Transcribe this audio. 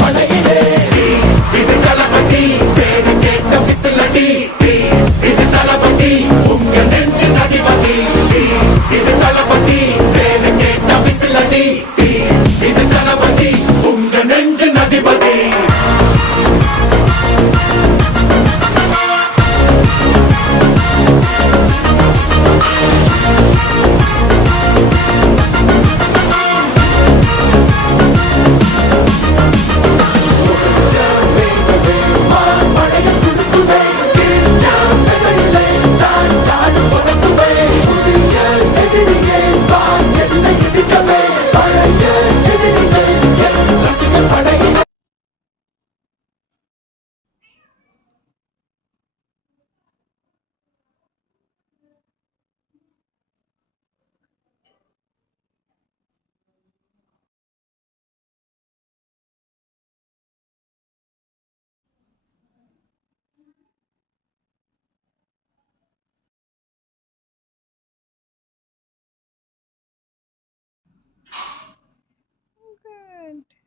படையிலே இது தளபதி பேரு கேட்ட விசிலடி இது தளபதி உங்க நெஞ்சு அதிபதி இது தளபதி பேரு கேட்ட விசிலடி இது தளபதி உங்க நெஞ்சு அதிபதி Good.